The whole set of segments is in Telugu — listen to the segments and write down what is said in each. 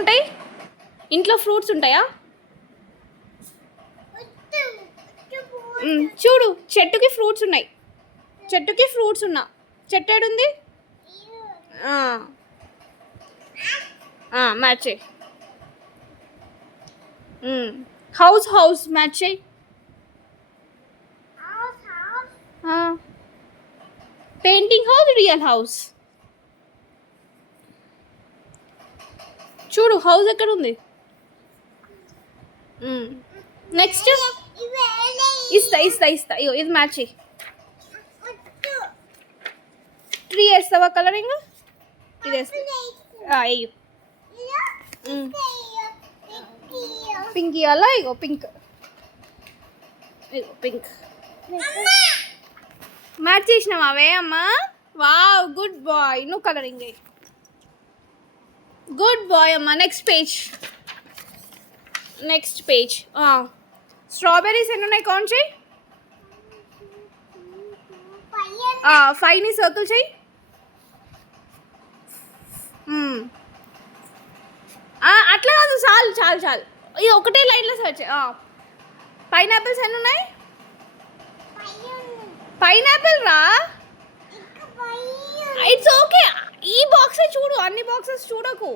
ఉంటాయి ఇంట్లో? ఫ్రూట్స్ ఉంటాయా? చూడు, చెట్టుకి ఫ్రూట్స్ ఉన్నాయి. చెట్టుకి ఫ్రూట్స్ ఉన్నా. చెట్టు ఏడుంది? మ్యాచ్ చేయి. హౌస్ హౌస్ మ్యాచ్ చేయి. Painting house, real house. చూడు హౌస్ ఎక్కడ ఉంది. నెక్స్ట్ ఇస్తా ఇస్తా ఇస్తా. అయ్యో ఇది మ్యాచ్ చేయి. ట్రీ వేస్తావా కలరింగ్? ఇది వేస్తా. అయ్యో పింక్ ఇవ్వాలా? ఇగో పింక్. ఇగో పింక్ మ్యాచ్ చేసినావా అవే అమ్మా? Wow, good boy. నువ్వు కలరింగ్ అయ్యి. గుడ్ బాయ్ అమ్మా. Next page. Next page. Strawberries ఎన్ని ఉన్నాయి కౌంట్ చేయి. 5ని సర్కిల్ చేయి. అట్లా కాదు, చాలు చాలు చాలు. ఇది ఒకటే లైన్లో సర్చ్. పైనాపిల్స్ ఎన్ని ఉన్నాయి? పైనాపిల్ రా. It's okay. ఈ బాక్సే చూడు, అన్ని బాక్సెస్ చూడకు.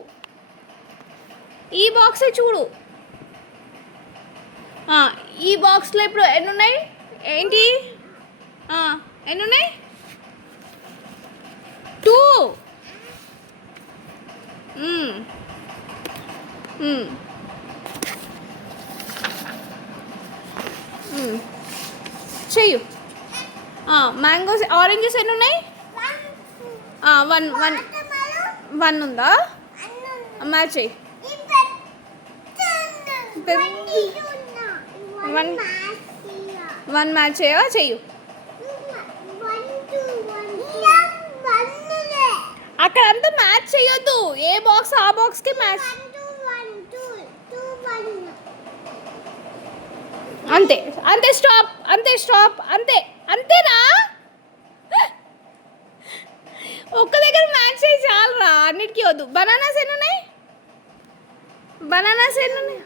ఈ బాక్సే చూడు. ఈ బాక్స్లో ఇప్పుడు ఎన్ని ఉన్నాయి? ఏంటి? ఎన్ని ఉన్నాయి? 2. చెయ్యు. మ్యాంగోస్, ఆరెంజెస్ ఎన్ని ఉన్నాయి? 1 ఉందా? మ్యాచ్ చెయ్యి. 1 మ్యాచ్ చేయవా? చెయ్యు. అక్కడ అంతా మ్యాచ్ చేయొద్దు. ఏ బాక్స్ ఆ బాక్స్కి మ్యాచ్. అంతే అంతే. స్టాప్. అంతే స్టాప్. అంతే అంతేనా? ఒక్క దగ్గర మ్యాచ్ చేయి చాలరా, అన్నిటికీ వద్దు. బనానాస్ ఎన్ని ఉన్నాయి? బనానాస్ ఎన్ని ఉన్నాయి?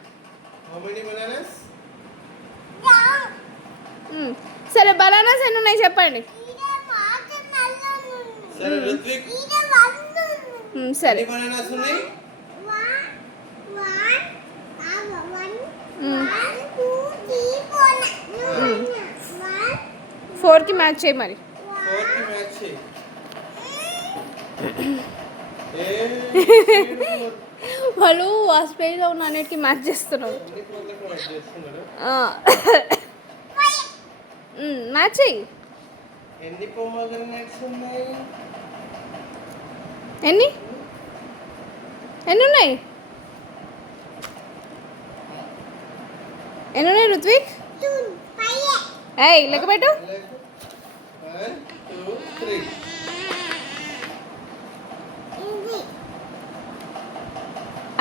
సరే బనానాస్ ఎన్ని ఉన్నాయి చెప్పండి. సరే 4కి మ్యాచ్ చేయి మరి. వాళ్ళు ఆ స్పేస్లో ఉన్న అన్నిటికీ మ్యాచ్ చేస్తున్నారు. మ్యాచ్ చెయ్యి. ఎన్ని ఉన్నాయి? ఎన్ని ఉన్నాయి రుత్విక్? ఏయ్ లెక్క పెట్టు.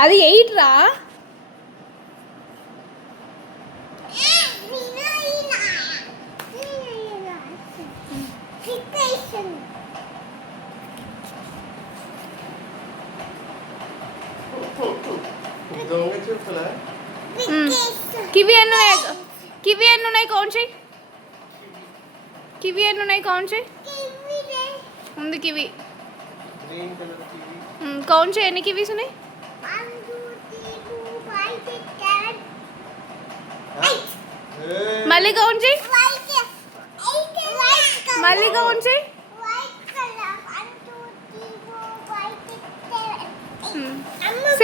అది 8 రా. కివి ఎన్ని ఉన్నాయి? కివి ఎన్ని ఉన్నాయి కౌంట్ చేయి. కివి ఎన్ని ఉన్నాయి కౌంట్ చేయి. ఉంది కివి. కౌంట్ చేయి ఎన్ని కివీస్ ఉన్నాయి. మళ్ళీ కౌంట్ చేయి. మళ్ళీ కౌంట్ చేయి.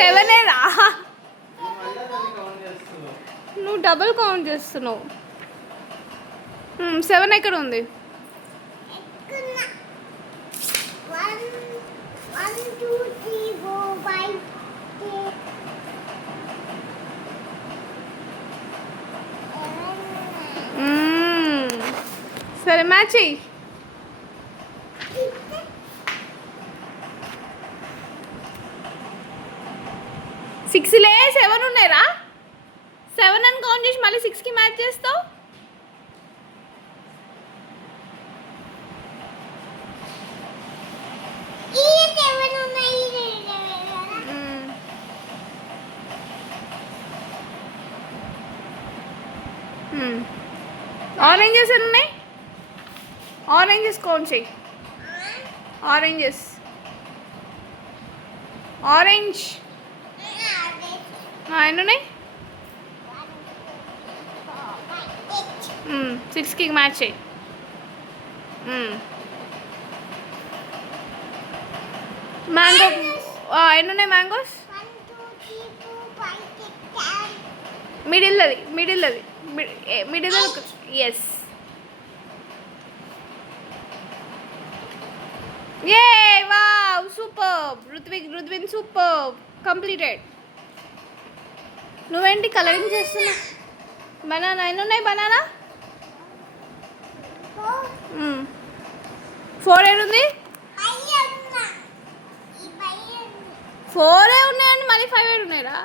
7 రా. నువ్వు డబుల్ కౌంట్ చేస్తున్నావు. 7 ఎక్కడ ఉంది? సరే మ్యాచ్ చెయ్యి. 6లే 7 ఉన్నాయిరా. 7 అని కౌంట్ చేసి మళ్ళీ 6కి మ్యాచ్ చేస్తావు. ఆరెంజెస్ ఎన్ని ఉన్నాయి? ఆరెంజెస్ కౌంట్ చెయ్యి. ఆరెంజెస్, ఆరెంజ్ ఎన్ని ఉన్నాయి? 6కి మ్యాచ్ చేయి. మ్యాంగో ఎన్ని ఉన్నాయి? మ్యాంగోస్ మిడిల్ ఎస్. ఏ wow, super Rudvin, super, completed. నువ్వేంటి కలరింగ్ చేస్తున్నా? బనానా ఎన్ని ఉన్నాయి? బనానా 4 ఏడుంది? 4 ఉన్నాయండి, మళ్ళీ 5 ఏడున్నాయిరా?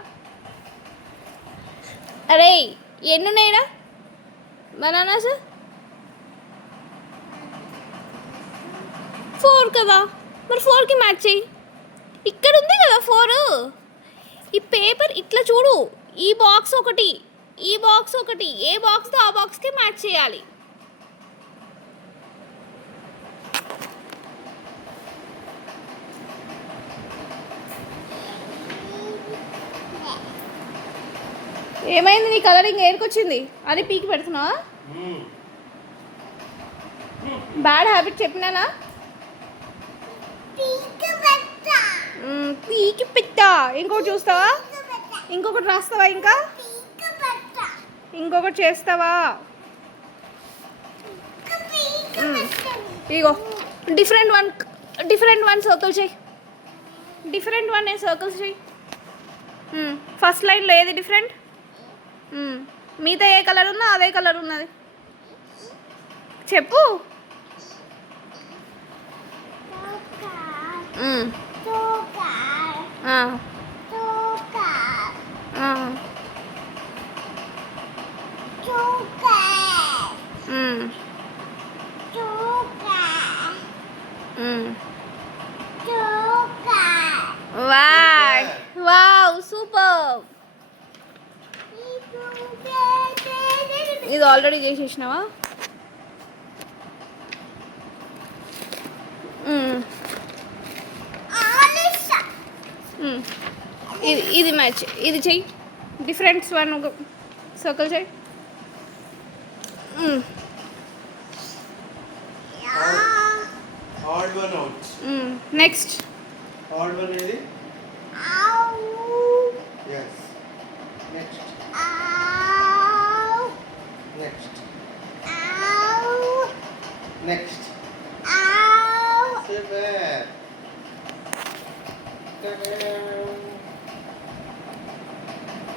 అరే ఎన్ని ఉన్నాయిరా బనానాస్? 4 కదా, మరి 4కి మ్యాచ్ చెయ్యి. ఇక్కడ ఉంది కదా 4. ఈ పేపర్ ఇట్లా చూడు, ఈ బాక్స్ ఒకటి, ఈ బాక్స్ ఒకటి, ఏ బాక్స్తో ఆ బాక్స్కి మ్యాచ్ చేయాలి. ఏమైంది? నీ కలరింగ్ ఏరుకొచ్చింది, అది పీకి పెడుతున్నావా? Bad habit చెప్పినానా? పీకి పెట్టా. ఇంకొకటి చూస్తావా? ఇంకొకటి రాస్తావా? ఇంకొకటి చేస్తావా? ఇగో డిఫరెంట్ వన్ సర్కిల్ చేయి. డిఫరెంట్ వన్ సర్కిల్స్ చేయి. ఫస్ట్ లైన్లో ఏది డిఫరెంట్? మిగతా ఏ కలర్ ఉన్నా అదే కలర్ ఉన్నది చెప్పు. Wow, super. ఇది ఆల్రెడీ చేసేసినావా? ఇది మ్యాచ్, ఇది చెయ్యి. డిఫరెంట్ వన్ సర్కిల్ చెయ్యి. Next Next.